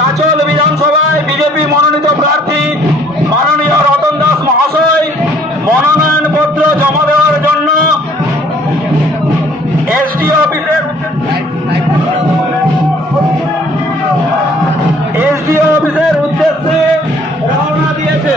চাঁচল বিধানসভায় বিজেপি মনোনীত প্রার্থী মাননীয় রতন দাস মহাশয় মনোনয়ন পত্র জমা দেওয়ার জন্য এসডিও অফিসের উদ্দেশ্যে রওনা দিয়েছে।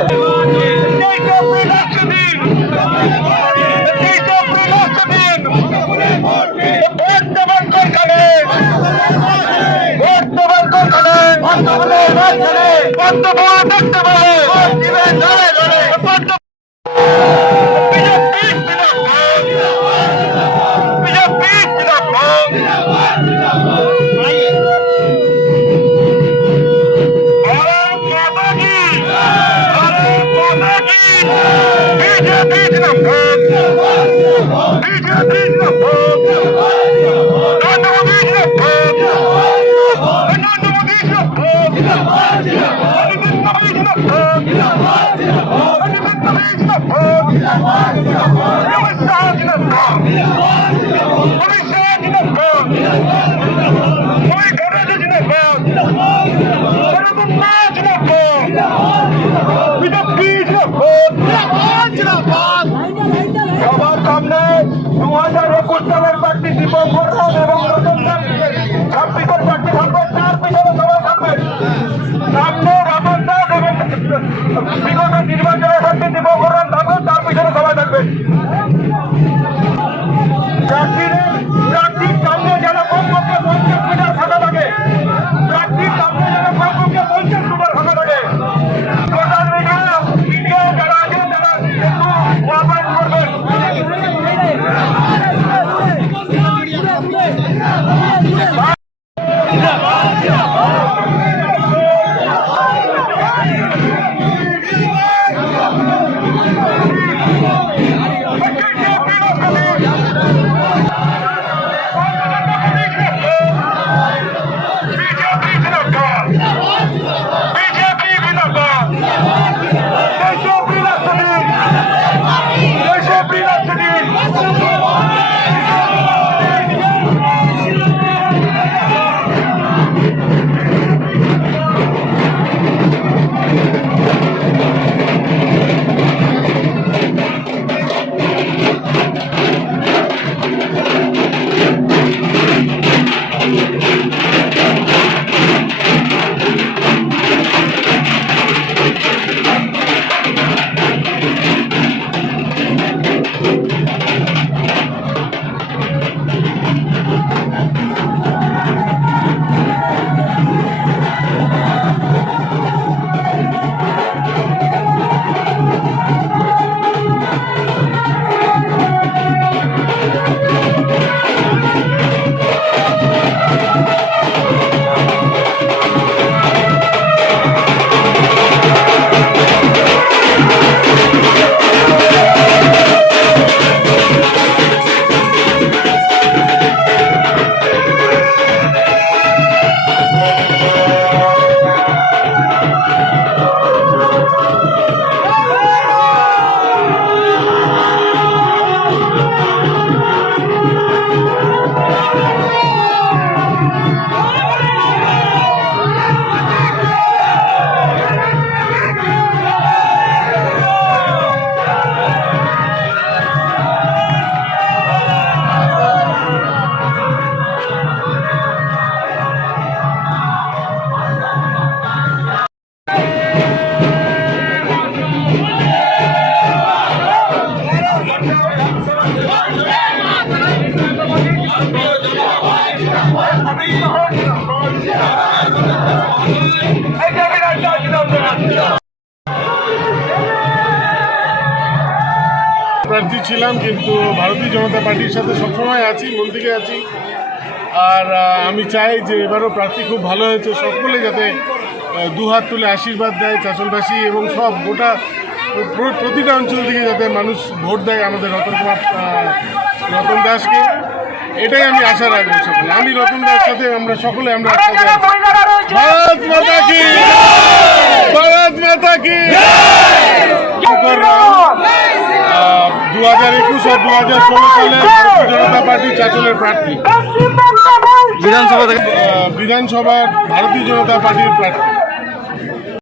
সবার সামনে 2021 সালের প্রার্থী দীপক বর্মন এবং রতন দাস 26-এর প্রার্থী থাকবে, তার পিছনে সবাই থাকবে। সামনে রতন দাস এবং বিগত নির্বাচনের প্রার্থী দীপক বর্মন থাকবে, তার পিছনে সবাই থাকবে। প্রার্থীর সামনে যেন কমপক্ষে 50 মিটার ফাঁকা থাকে, প্রার্থীর সামনে যেন কমপক্ষে 50 মিটার ফাঁকা থাকে। সোশ্যাল মিডিয়া যারা আছেন তারা একটু কোঅপারেট করবেন। প্রার্থী ছিলাম, কিন্তু ভারতীয় জনতা পার্টির সাথে সবসময় আছি, মন থেকে আছি। আর আমি চাই যে এবারও প্রার্থী খুব ভালো হয়েছে, সকলে যাতে দুহাত তুলে আশীর্বাদ দেয় চাঁচলবাসী এবং সব গোটা প্রতিটা অঞ্চল থেকে যাতে মানুষ ভোট দেয় আমাদের রতন দাসকে। এটাই আমি আশা রাখবো সকলে। আমি রতন দাস সাথে আমরা সকলে আমরা ভারত মাতা কি, ভারত মাতা কি। 2021 আর 2016 সালে ভারতীয় জনতা পার্টি চাঁচলের প্রার্থী। বিধানসভা থেকে বিধানসভার ভারতীয় জনতা পার্টির প্রার্থী।